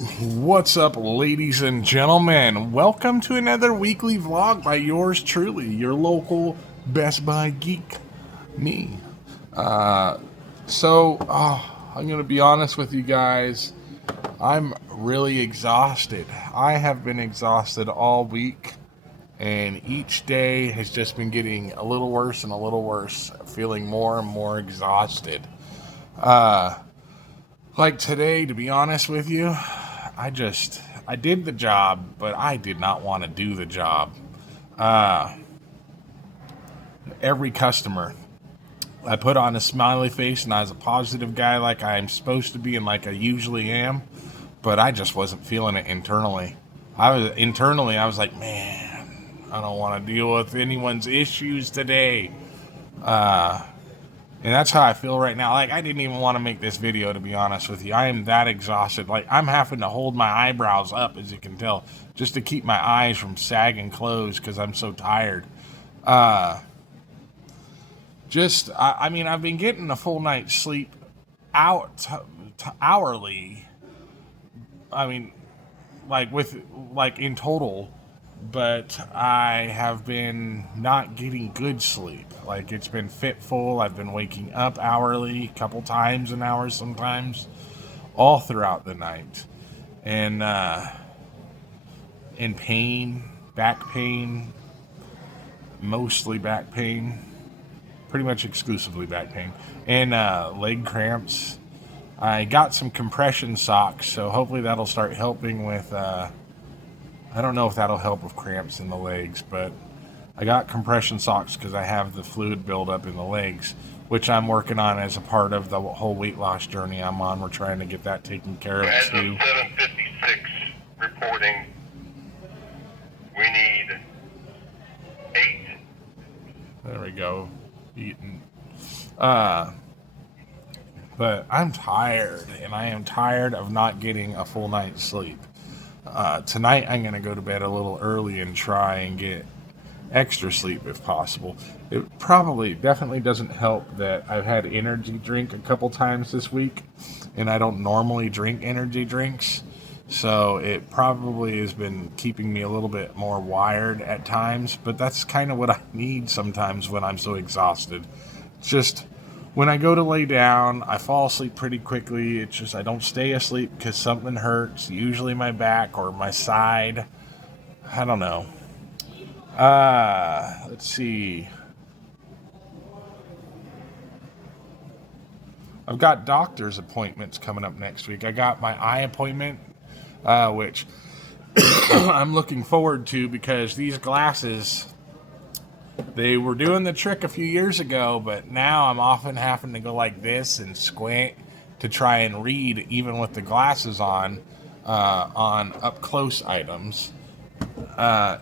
What's up, ladies and gentlemen? Welcome to another weekly vlog by yours truly, your local Best Buy geek, me. I'm going to be honest with you guys. I'm really exhausted. I have been exhausted all week, and each day has just been getting a little worse and a little worse, feeling more and more exhausted. Like today, to be honest with you, I did the job, but I did not want to do the job. Every customer, I put on a smiley face and I was a positive guy like I'm supposed to be and like I usually am, but I just wasn't feeling it internally. I was like, man, I don't want to deal with anyone's issues today. And that's how I feel right now. Like, I didn't even want to make this video, to be honest with you. I am that exhausted. Like, I'm having to hold my eyebrows up, as you can tell, just to keep my eyes from sagging closed because I'm so tired. I mean, I've been getting a full night's sleep hourly. I mean, like in total, but I have been not getting good sleep. Like, it's been fitful. I've been waking up hourly, a couple times an hour sometimes, all throughout the night. And in pain, back pain, mostly back pain, pretty much exclusively back pain, and leg cramps. I got some compression socks, so hopefully that'll start helping with I don't know if that'll help with cramps in the legs, but I got compression socks because I have the fluid buildup in the legs, which I'm working on as a part of the whole weight loss journey I'm on. We're trying to get that taken care of too. 756 reporting. We need 8. There we go. Eating. But I'm tired, and I am tired of not getting a full night's sleep. Tonight I'm going to go to bed a little early and try and get extra sleep if possible. It definitely doesn't help that I've had energy drink a couple times this week, and I don't normally drink energy drinks, so it probably has been keeping me a little bit more wired at times, but that's kind of what I need sometimes when I'm so exhausted. It's just when I go to lay down, I fall asleep pretty quickly. It's just I don't stay asleep because something hurts, usually my back or my side. I don't know. Let's see. I've got doctor's appointments coming up next week. I got my eye appointment, which I'm looking forward to because these glasses, they were doing the trick a few years ago, but now I'm often having to go like this and squint to try and read, even with the glasses on up-close items. And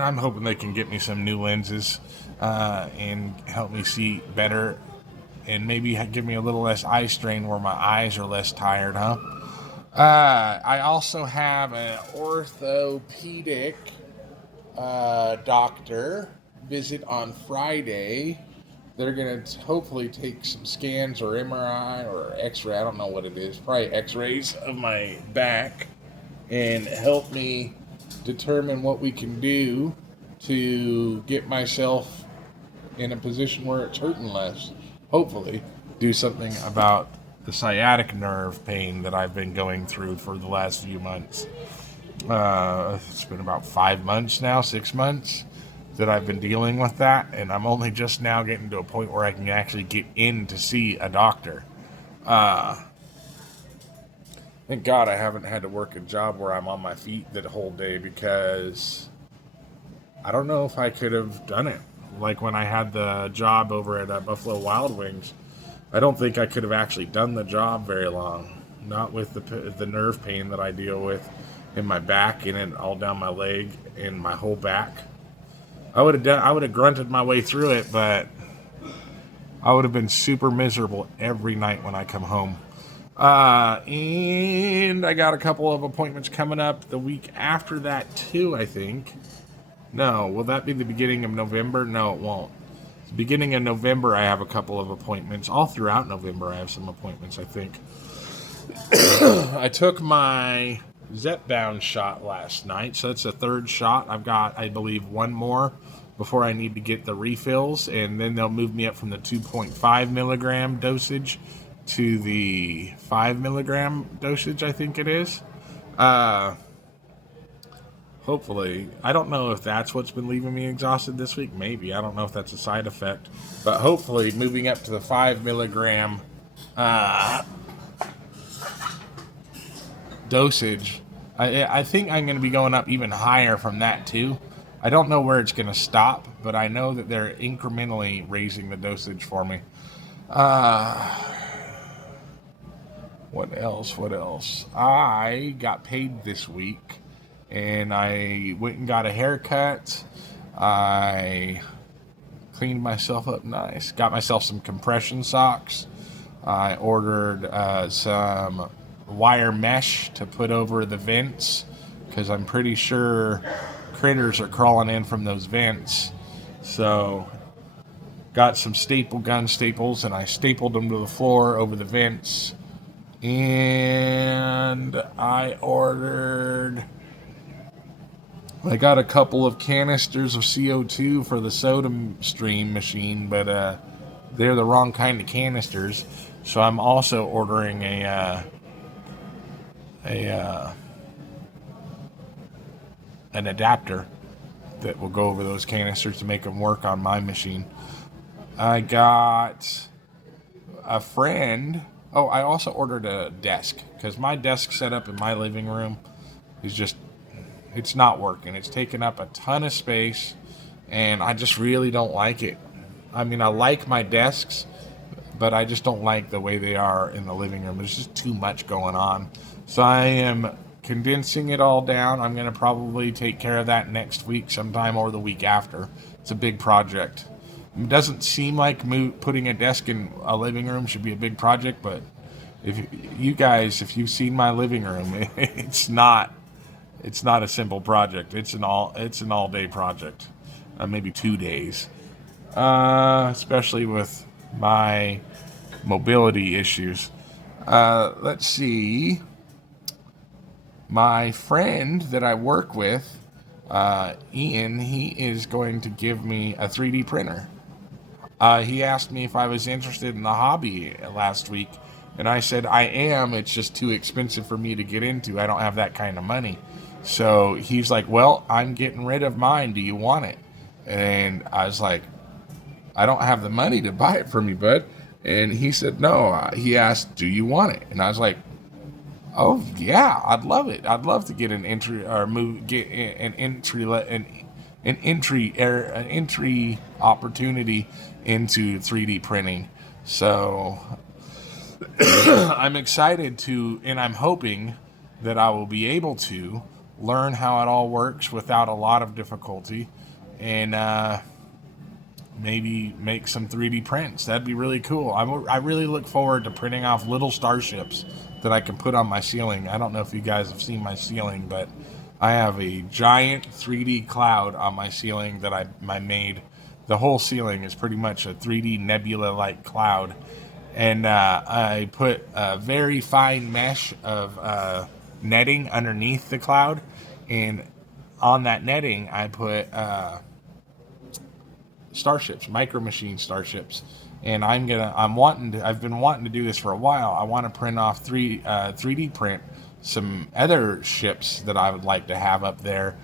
I'm hoping they can get me some new lenses and help me see better and maybe give me a little less eye strain where my eyes are less tired, huh? I also have an orthopedic doctor visit on Friday. They're going to hopefully take some scans or MRI or x-ray, I don't know what it is, probably x-rays of my back and help me determine what we can do to get myself in a position where it's hurting less. Hopefully do something about the sciatic nerve pain that I've been going through for the last few months. It's been about 5 months now, 6 months that I've been dealing with that, and I'm only just now getting to a point where I can actually get in to see a doctor. Thank God I haven't had to work a job where I'm on my feet the whole day because I don't know if I could have done it. Like when I had the job over at Buffalo Wild Wings, I don't think I could have actually done the job very long. Not with the nerve pain that I deal with in my back and then all down my leg and my whole back. I would have grunted my way through it, but I would have been super miserable every night when I come home. And I got a couple of appointments coming up the week after that too, I think. No, will that be the beginning of November? No, it won't. The beginning of November, I have a couple of appointments. All throughout November, I have some appointments, I think. I took my Zepbound shot last night, so that's the third shot. I've got, I believe, one more before I need to get the refills, and then they'll move me up from the 2.5 milligram dosage to the 5 milligram dosage, I think it is. Hopefully. I don't know if that's what's been leaving me exhausted this week. Maybe. I don't know if that's a side effect. But hopefully, moving up to the 5 milligram dosage, I think I'm going to be going up even higher from that too. I don't know where it's going to stop, but I know that they're incrementally raising the dosage for me. What else? What else? I got paid this week, and I went and got a haircut. I cleaned myself up nice. Got myself some compression socks. I ordered some wire mesh to put over the vents, because I'm pretty sure critters are crawling in from those vents. So got some staple gun staples, and I stapled them to the floor over the vents. And I got a couple of canisters of CO2 for the soda stream machine, but they're the wrong kind of canisters. So I'm also ordering an adapter that will go over those canisters to make them work on my machine. I got a friend. Oh, I also ordered a desk, because my desk setup in my living room is just, it's not working. It's taking up a ton of space, and I just really don't like it. I mean, I like my desks, but I just don't like the way they are in the living room. There's just too much going on. So I am condensing it all down. I'm going to probably take care of that next week sometime, or the week after. It's a big project. It doesn't seem like putting a desk in a living room should be a big project, but if you've seen my living room, it's not a simple project. It's an all day project, maybe 2 days, especially with my mobility issues. Let's see. My friend that I work with, Ian, he is going to give me a 3D printer. He asked me if I was interested in the hobby last week, and I said I am. It's just too expensive for me to get into. I don't have that kind of money. So he's like, well, I'm getting rid of mine. Do you want it? And I was like, I don't have the money to buy it from you, bud. And he said, no. He asked, do you want it? And I was like, oh yeah, I'd love it. I'd love to get an entry opportunity into 3D printing. So I'm excited to, and I'm hoping that I will be able to learn how it all works without a lot of difficulty, and maybe make some 3D prints. That'd be really cool. I really look forward to printing off little starships that I can put on my ceiling. I don't know if you guys have seen my ceiling, but I have a giant 3D cloud on my ceiling that I made. The whole ceiling is pretty much a 3D nebula-like cloud. And I put a very fine mesh of netting underneath the cloud. And on that netting, I put starships, micro machine starships. And I've been wanting to do this for a while. I want to print off 3D print some other ships that I would like to have up there,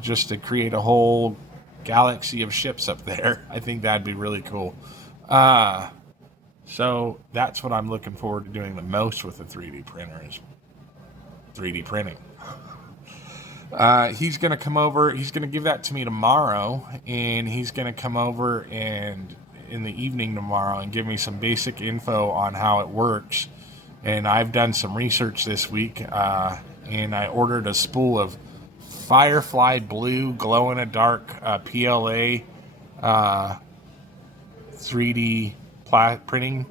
just to create a whole galaxy of ships up there. I think that'd be really cool. So that's what I'm looking forward to doing the most with the 3D printer, is 3D printing. He's going to come over. He's going to give that to me tomorrow, and he's going to come over and in the evening tomorrow and give me some basic info on how it works. And I've done some research this week, and I ordered a spool of Firefly Blue glow-in-the-dark PLA 3D printing.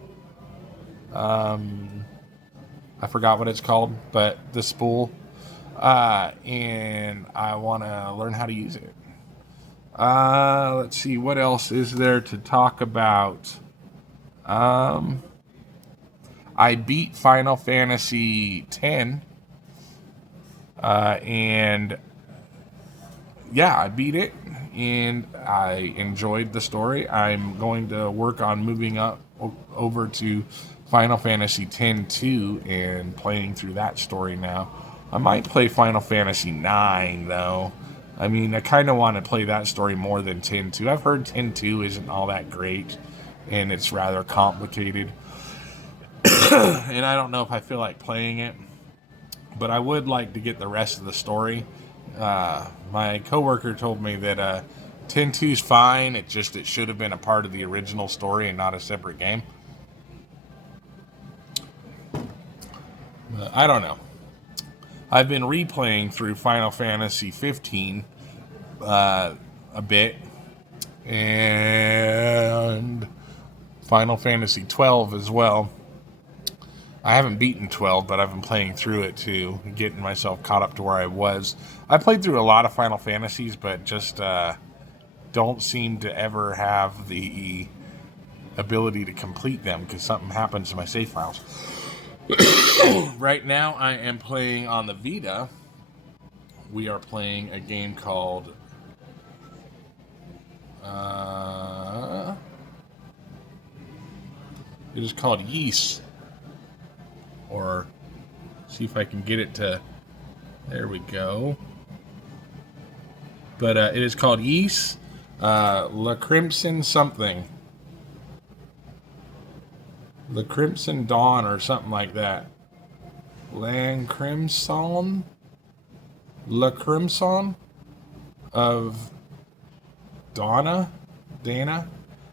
I forgot what it's called, but the spool. And I want to learn how to use it. Let's see, what else is there to talk about? I I beat Final Fantasy X, and yeah, I beat it, and I enjoyed the story. I'm going to work on moving up over to Final Fantasy X-2 and playing through that story now. I might play Final Fantasy IX, though. I mean, I kind of want to play that story more than X-2. I've heard X-2 isn't all that great, and it's rather complicated. And I don't know if I feel like playing it, but I would like to get the rest of the story. My coworker told me that 10-2's fine. It should have been a part of the original story and not a separate game. I don't know. I've been replaying through Final Fantasy 15 a bit, and Final Fantasy 12 as well. I haven't beaten 12, but I've been playing through it too, getting myself caught up to where I was. I played through a lot of Final Fantasies, but just don't seem to ever have the ability to complete them because something happens to my save files. Right now, I am playing on the Vita. We are playing a game called it is called Yeast. Or see if I can get it to, there we go. But it is called Yeast, La Crimson something. The Crimson Dawn or something like that. Lan Crimson? La Crimson of Dana?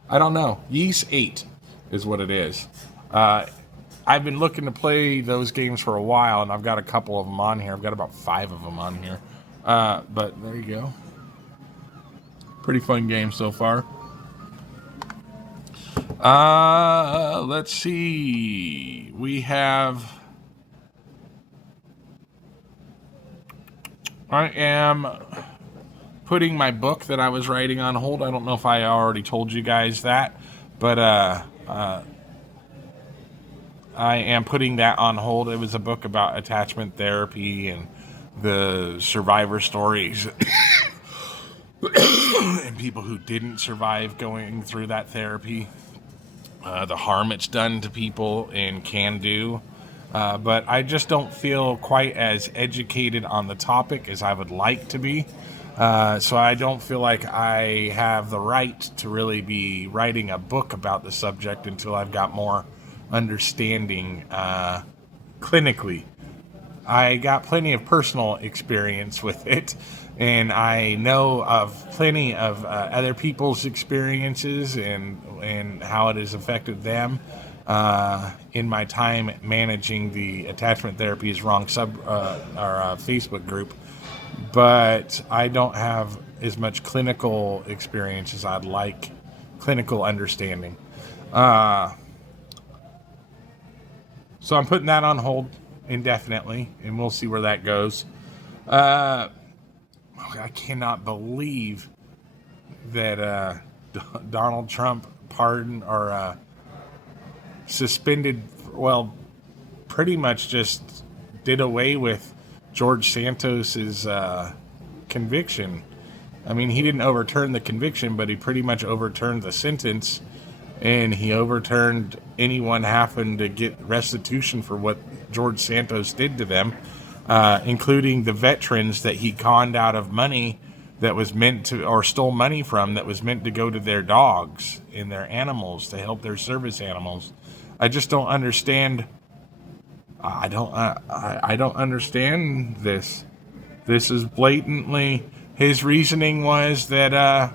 I don't know. Yeast 8 is what it is. I've been looking to play those games for a while, and I've got a couple of them on here. I've got about 5 of them on here. But there you go. Pretty fun game so far. Let's see. I am putting my book that I was writing on hold. I don't know if I already told you guys that, but I am putting that on hold. It was a book about attachment therapy and the survivor stories and people who didn't survive going through that therapy, the harm it's done to people and can do. But I just don't feel quite as educated on the topic as I would like to be. So I don't feel like I have the right to really be writing a book about the subject until I've got more understanding clinically. I got plenty of personal experience with it, and I know of plenty of other people's experiences and how it has affected them in my time managing the Attachment Therapy is Wrong Facebook group. But I don't have as much clinical experience as I'd like, clinical understanding. So I'm putting that on hold indefinitely, and we'll see where that goes. I cannot believe that Donald Trump pardoned or suspended, well, pretty much just did away with George Santos's conviction. I mean, he didn't overturn the conviction, but he pretty much overturned the sentence, and he overturned anyone having to get restitution for what George Santos did to them, including the veterans that he conned out of money that was meant to, or stole money from, that was meant to go to their dogs and their animals to help their service animals. I just don't understand. I don't understand this. This is blatantly, his reasoning was that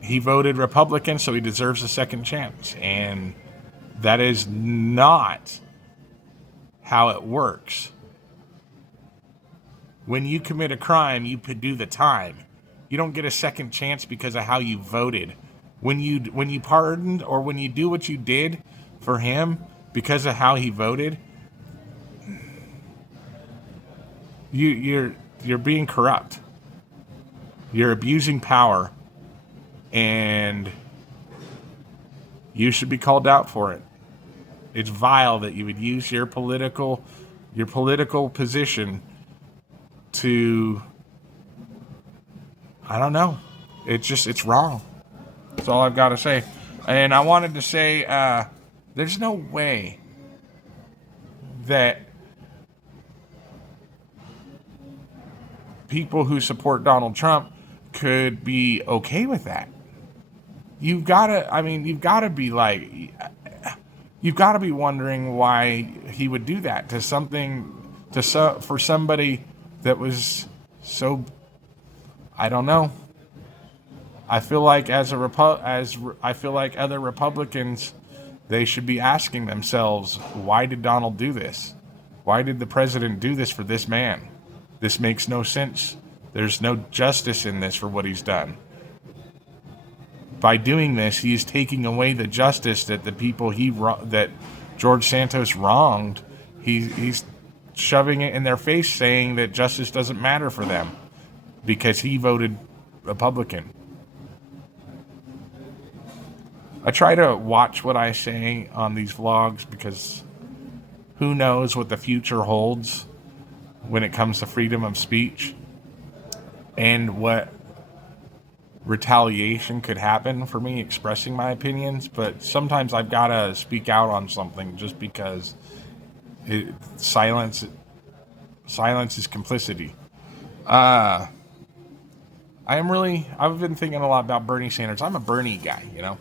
he voted Republican, so he deserves a second chance. And that is not how it works. When you commit a crime, you could do the time. You don't get a second chance because of how you voted. When you pardoned or when you do what you did for him because of how he voted, you're being corrupt. You're abusing power, and you should be called out for it. It's vile that you would use your political position to, I don't know. It's wrong. That's all I've got to say. And I wanted to say, there's no way that people who support Donald Trump could be okay with that. You've got to be like, you've got to be wondering why he would do that to for somebody that was so, I don't know. I feel like I feel like other Republicans, they should be asking themselves, why did Donald do this? Why did the president do this for this man? This makes no sense. There's no justice in this for what he's done. By doing this, he is taking away the justice that the people that George Santos wronged. He's shoving it in their face, saying that justice doesn't matter for them because he voted Republican. I try to watch what I say on these vlogs because who knows what the future holds when it comes to freedom of speech and what retaliation could happen for me expressing my opinions. But sometimes I've got to speak out on something just because silence is complicity. I've been thinking a lot about Bernie Sanders. I'm a Bernie guy, you know.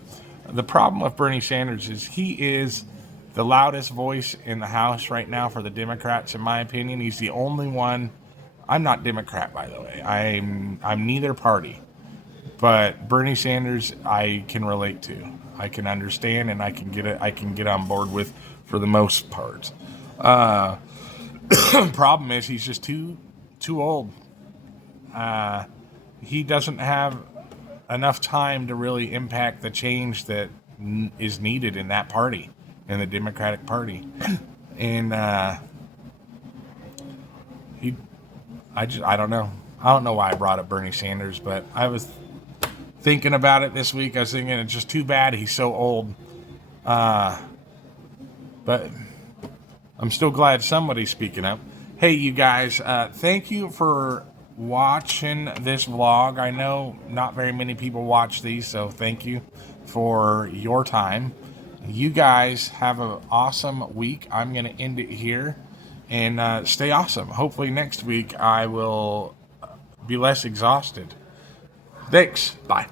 The problem with Bernie Sanders is he is the loudest voice in the House right now for the Democrats, in my opinion. He's the only one. I'm not Democrat, by the way. I'm neither party. But Bernie Sanders, I can relate to. I can understand, and I can get on board with for the most part. Problem is, he's just too old. He doesn't have enough time to really impact the change that is needed in that party, in the Democratic Party. And I don't know. I don't know why I brought up Bernie Sanders, but I was thinking about it this week. I was thinking it's just too bad he's so old. But I'm still glad somebody's speaking up. Hey, you guys, thank you for watching this vlog. I know not very many people watch these, so thank you for your time. You guys have an awesome week. I'm going to end it here and stay awesome. Hopefully next week I will be less exhausted. Thanks. Bye.